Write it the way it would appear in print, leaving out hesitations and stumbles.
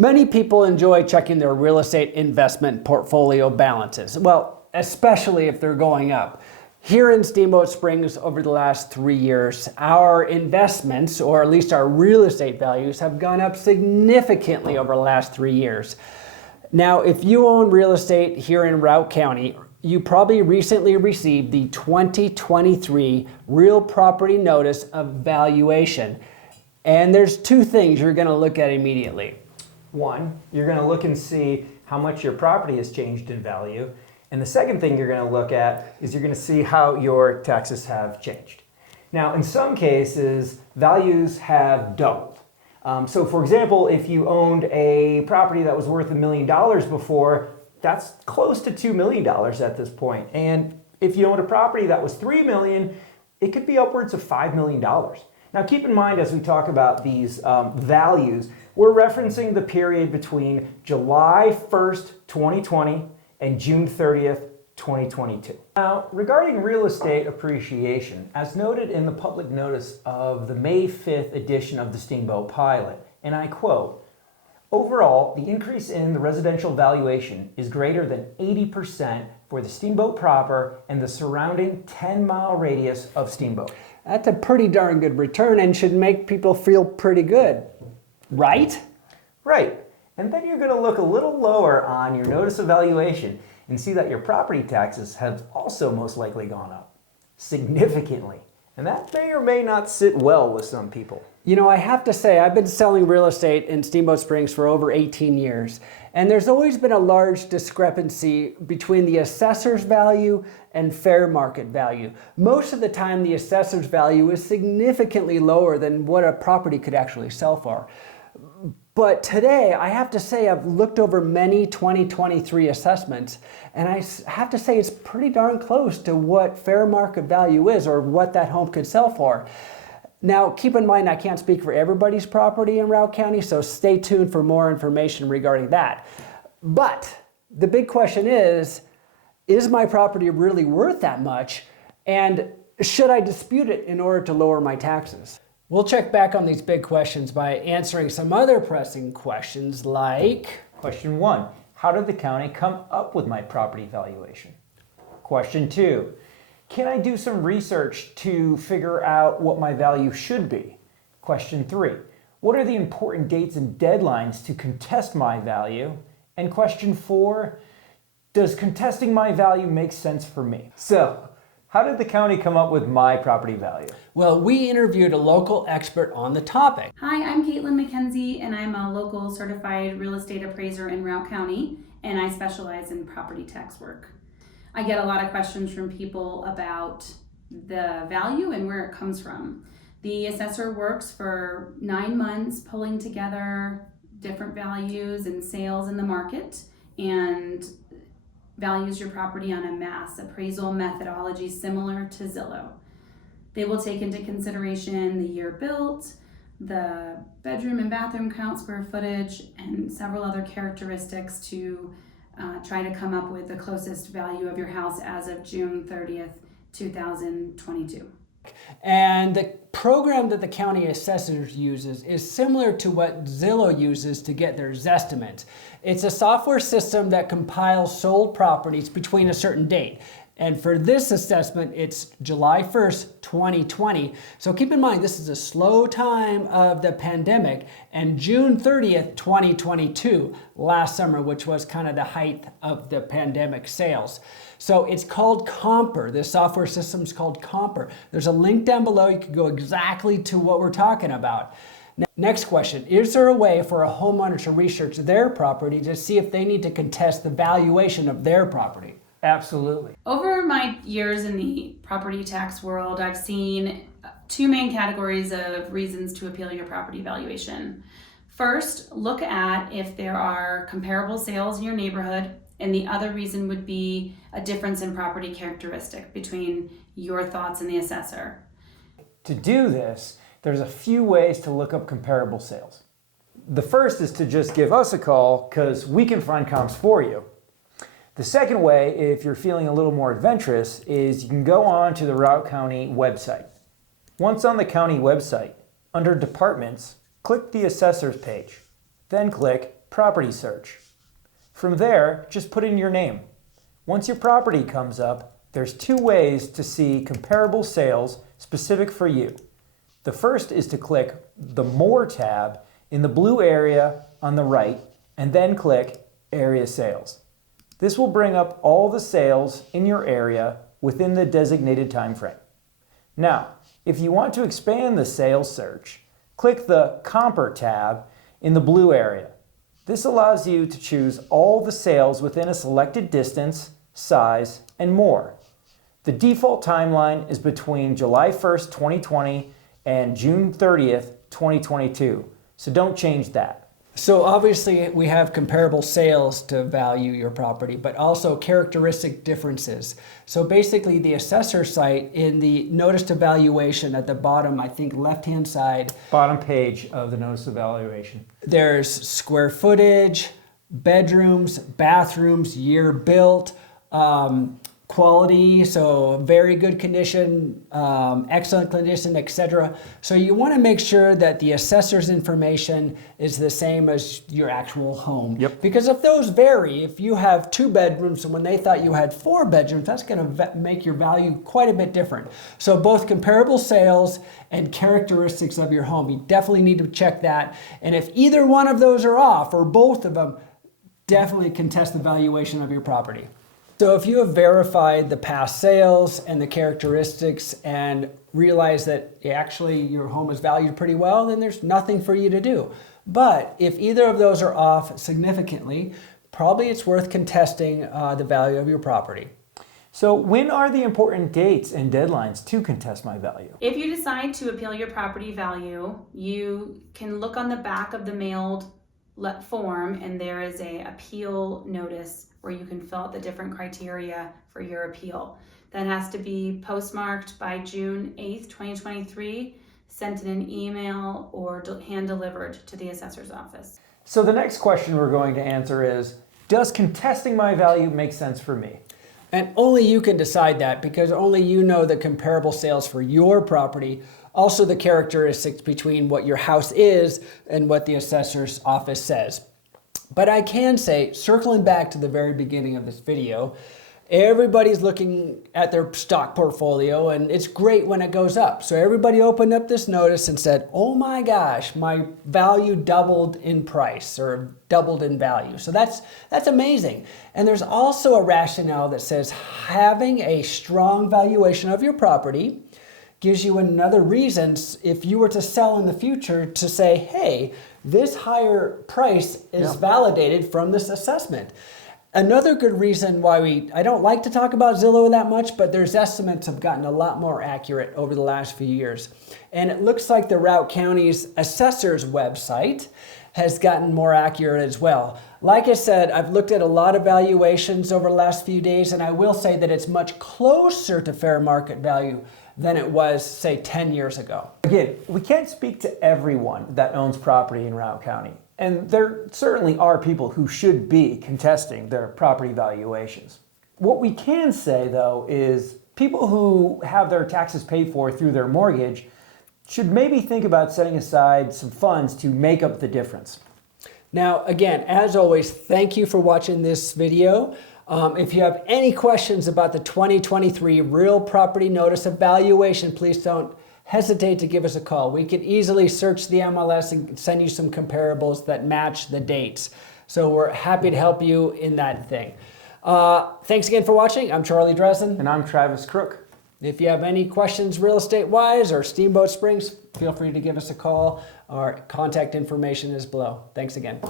Many people enjoy checking their real estate investment portfolio balances. Well, especially if they're going up. Here in Steamboat Springs over the last 3 years, our investments, or at least our real estate values, have gone up significantly over the last 3 years. Now, if you own real estate here in Routt County, you probably recently received the 2023 Real Property Notice of Valuation. And there's two things you're going to look at immediately. One, you're going to look and see how much your property has changed in value. And the second thing you're going to look at is you're going to see how your taxes have changed. Now, in some cases, values have doubled. So for example, if you owned a property that was worth $1 million before, that's close to $2 million at this point. And if you owned a property that was $3 million, it could be upwards of $5 million. Now keep in mind, as we talk about these values, we're referencing the period between July 1st, 2020 and June 30th, 2022. Now, regarding real estate appreciation, as noted in the public notice of the May 5th edition of the Steamboat Pilot, and I quote, "Overall, the increase in the residential valuation is greater than 80% for the Steamboat proper and the surrounding 10-mile radius of Steamboat." That's a pretty darn good return and should make people feel pretty good, right? Right. And then you're going to look a little lower on your notice of valuation and see that your property taxes have also most likely gone up significantly. And that may or may not sit well with some people. You know, I have to say, I've been selling real estate in Steamboat Springs for over 18 years, and there's always been a large discrepancy between the assessor's value and fair market value. Most of the time, the assessor's value is significantly lower than what a property could actually sell for. But today, I have to say, I've looked over many 2023 assessments, and I have to say it's pretty darn close to what fair market value is, or what that home could sell for. Now, keep in mind, I can't speak for everybody's property in Routt County, so stay tuned for more information regarding that. But the big question is my property really worth that much? And should I dispute it in order to lower my taxes? We'll check back on these big questions by answering some other pressing questions like... Question 1, how did the county come up with my property valuation? Question 2, can I do some research to figure out what my value should be? Question 3, what are the important dates and deadlines to contest my value? And question 4, does contesting my value make sense for me? So, how did the county come up with my property value? Well, we interviewed a local expert on the topic. Hi, I'm Caitlin McKenzie, and I'm a local certified real estate appraiser in Routt County, and I specialize in property tax work. I get a lot of questions from people about the value and where it comes from. The assessor works for 9 months pulling together different values and sales in the market, and values your property on a mass appraisal methodology similar to Zillow. They will take into consideration the year built, the bedroom and bathroom count, square footage, and several other characteristics to try to come up with the closest value of your house as of June 30th, 2022. And the program that the county assessors uses is similar to what Zillow uses to get their Zestimate. It's a software system that compiles sold properties between a certain date. And for this assessment, it's July 1st, 2020. So keep in mind, this is a slow time of the pandemic, and June 30th, 2022, last summer, which was kind of the height of the pandemic sales. So it's called Comper. This software system is called Comper. There's a link down below. You can go exactly to what we're talking about. Next question, is there a way for a homeowner to research their property to see if they need to contest the valuation of their property? Absolutely. Over my years in the property tax world, I've seen two main categories of reasons to appeal your property valuation. First, look at if there are comparable sales in your neighborhood, and the other reason would be a difference in property characteristic between your thoughts and the assessor. To do this, there's a few ways to look up comparable sales. The first is to just give us a call because we can find comps for you. The second way, if you're feeling a little more adventurous, is you can go on to the Routt County website. Once on the county website, under Departments, click the Assessors page. then click Property Search. From there, just put in your name. Once your property comes up, there's two ways to see comparable sales specific for you. The first is to click the More tab in the blue area on the right, and then click Area Sales. This will bring up all the sales in your area within the designated time frame. Now, if you want to expand the sales search, click the Compare tab in the blue area. This allows you to choose all the sales within a selected distance, size, and more. The default timeline is between July 1st, 2020 and June 30th, 2022, so don't change that. So obviously we have comparable sales to value your property, but also characteristic differences. So basically the assessor site in the notice to valuation at the bottom, I think left-hand side. Bottom page of the notice of valuation. There's square footage, bedrooms, bathrooms, year built, quality, so very good condition, excellent condition, etc. So you want to make sure that the assessor's information is the same as your actual home. Yep. Because if those vary, if you have 2 bedrooms and when they thought you had 4 bedrooms, that's going to make your value quite a bit different. So both comparable sales and characteristics of your home, you definitely need to check that. And if either one of those are off or both of them, definitely contest the valuation of your property. So if you have verified the past sales and the characteristics and realize that actually your home is valued pretty well, then there's nothing for you to do. But if either of those are off significantly, probably it's worth contesting the value of your property. So when are the important dates and deadlines to contest my value? If you decide to appeal your property value, you can look on the back of the mailed form, and there is a appeal notice where you can fill out the different criteria for your appeal. That has to be postmarked by June 8th, 2023, sent in an email or hand delivered to the assessor's office. So the next question we're going to answer is, does contesting my value make sense for me? And only you can decide that, because only you know the comparable sales for your property, also the characteristics between what your house is and what the assessor's office says. But I can say, circling back to the very beginning of this video, everybody's looking at their stock portfolio and it's great when it goes up. So everybody opened up this notice and said, oh my gosh, my value doubled in price or doubled in value. So that's amazing. And there's also a rationale that says having a strong valuation of your property gives you another reason, if you were to sell in the future, to say, hey, this higher price is validated from this assessment. Another good reason why I don't like to talk about Zillow that much, but their estimates have gotten a lot more accurate over the last few years. And it looks like the Routt County's assessor's website has gotten more accurate as well. Like I said, I've looked at a lot of valuations over the last few days, and I will say that it's much closer to fair market value than it was, say, 10 years ago. Again, we can't speak to everyone that owns property in Routt County. And there certainly are people who should be contesting their property valuations. What we can say, though, is people who have their taxes paid for through their mortgage should maybe think about setting aside some funds to make up the difference. Now, again, as always, thank you for watching this video. If you have any questions about the 2023 Real Property Notice of Valuation, please don't hesitate to give us a call. We can easily search the MLS and send you some comparables that match the dates. So we're happy to help you in that thing. Thanks again for watching. I'm Charlie Dresden. And I'm Travis Crook. If you have any questions real estate-wise or Steamboat Springs, feel free to give us a call. Our contact information is below. Thanks again.